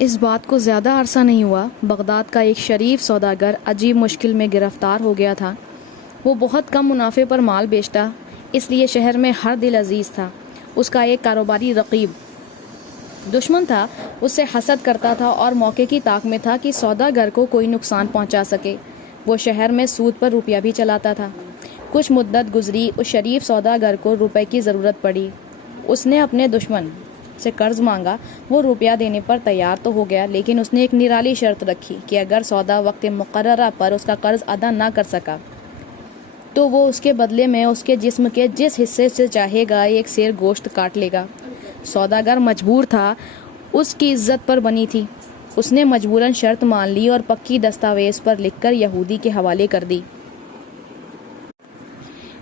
اس بات کو زیادہ عرصہ نہیں ہوا، بغداد کا ایک شریف سوداگر عجیب مشکل میں گرفتار ہو گیا تھا۔ وہ بہت کم منافع پر مال بیچتا، اس لیے شہر میں ہر دل عزیز تھا۔ اس کا ایک کاروباری رقیب دشمن تھا، اس سے حسد کرتا تھا اور موقع کی طاق میں تھا کہ سوداگر کو کوئی نقصان پہنچا سکے۔ وہ شہر میں سود پر روپیہ بھی چلاتا تھا۔ کچھ مدت گزری، اس شریف سوداگر کو روپے کی ضرورت پڑی۔ اس نے اپنے دشمن سے قرض مانگا۔ وہ روپیہ دینے پر تیار تو ہو گیا، لیکن اس نے ایک نرالی شرط رکھی کہ اگر سودا وقت مقررہ پر اس کا قرض ادا نہ کر سکا تو وہ اس کے بدلے میں اس کے جسم کے جس حصے سے چاہے گا ایک سیر گوشت کاٹ لے گا۔ سوداگر مجبور تھا، اس کی عزت پر بنی تھی۔ اس نے مجبوراً شرط مان لی اور پکی دستاویز پر لکھ کر یہودی کے حوالے کر دی۔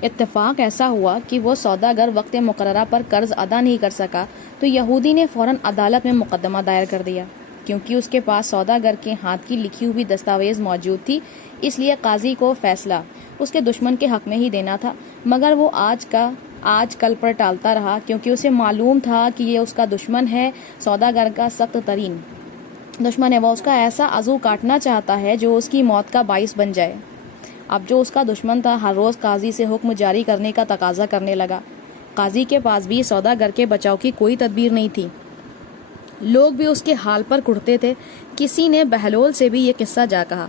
اتفاق ایسا ہوا کہ وہ سوداگر وقت مقررہ پر قرض ادا نہیں کر سکا تو یہودی نے فوراً عدالت میں مقدمہ دائر کر دیا۔ کیونکہ اس کے پاس سوداگر کے ہاتھ کی لکھی ہوئی دستاویز موجود تھی، اس لیے قاضی کو فیصلہ اس کے دشمن کے حق میں ہی دینا تھا، مگر وہ آج کل پر ٹالتا رہا، کیونکہ اسے معلوم تھا کہ یہ اس کا دشمن ہے، سوداگر کا سخت ترین دشمن ہے۔ وہ اس کا ایسا عضو کاٹنا چاہتا ہے جو اس کی موت کا باعث بن جائے۔ اب جو اس کا دشمن تھا ہر روز قاضی سے حکم جاری کرنے کا تقاضا کرنے لگا۔ قاضی کے پاس بھی سوداگر کے بچاؤ کی کوئی تدبیر نہیں تھی۔ لوگ بھی اس کے حال پر کڑتے تھے۔ کسی نے بہلول سے بھی یہ قصہ جا کہا۔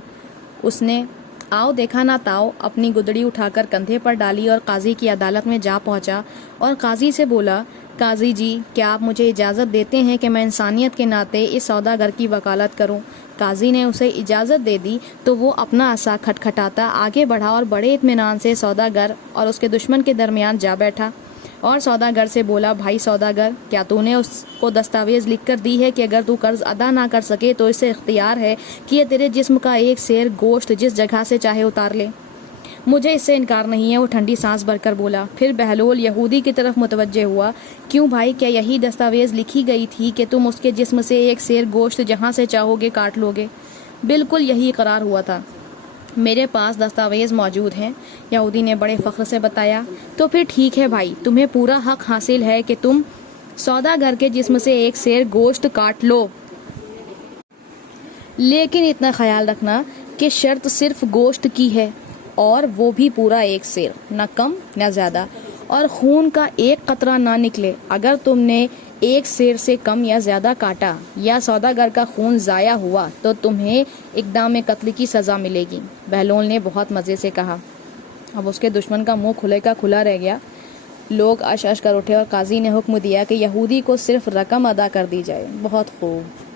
اس نے آؤ دیکھا نہ تاؤ اپنی گدڑی اٹھا کر کندھے پر ڈالی اور قاضی کی عدالت میں جا پہنچا اور قاضی سے بولا، قاضی جی، کیا آپ مجھے اجازت دیتے ہیں کہ میں انسانیت کے ناطے اس سوداگر کی وکالت کروں؟ قاضی نے اسے اجازت دے دی تو وہ اپنا عصا کھٹکھٹاتا آگے بڑھا اور بڑے اطمینان سے سوداگر اور اس کے دشمن کے درمیان جا بیٹھا اور سوداگر سے بولا، بھائی سوداگر، کیا تو نے اس کو دستاویز لکھ کر دی ہے کہ اگر تو قرض ادا نہ کر سکے تو اسے اختیار ہے کہ یہ تیرے جسم کا ایک سیر گوشت جس جگہ سے چاہے اتار لے؟ مجھے اس سے انکار نہیں ہے، وہ ٹھنڈی سانس بھر کر بولا۔ پھر بہلول یہودی کی طرف متوجہ ہوا، کیوں بھائی، کیا یہی دستاویز لکھی گئی تھی کہ تم اس کے جسم سے ایک سیر گوشت جہاں سے چاہو گے کاٹ لو گے؟ بالکل یہی قرار ہوا تھا، میرے پاس دستاویز موجود ہیں، یہودی نے بڑے فخر سے بتایا۔ تو پھر ٹھیک ہے بھائی، تمہیں پورا حق حاصل ہے کہ تم سوداگر کے جسم سے ایک سیر گوشت کاٹ لو، لیکن اتنا خیال رکھنا کہ شرط صرف گوشت کی ہے، اور وہ بھی پورا ایک سیر، نہ کم نہ زیادہ، اور خون کا ایک قطرہ نہ نکلے۔ اگر تم نے ایک سیر سے کم یا زیادہ کاٹا یا سوداگر کا خون ضائع ہوا تو تمہیں اقدام قتل کی سزا ملے گی۔ بہلول نے بہت مزے سے کہا۔ اب اس کے دشمن کا منہ کھلے کا کھلا رہ گیا۔ لوگ اش اش کر اٹھے اور قاضی نے حکم دیا کہ یہودی کو صرف رقم ادا کر دی جائے۔ بہت خوب۔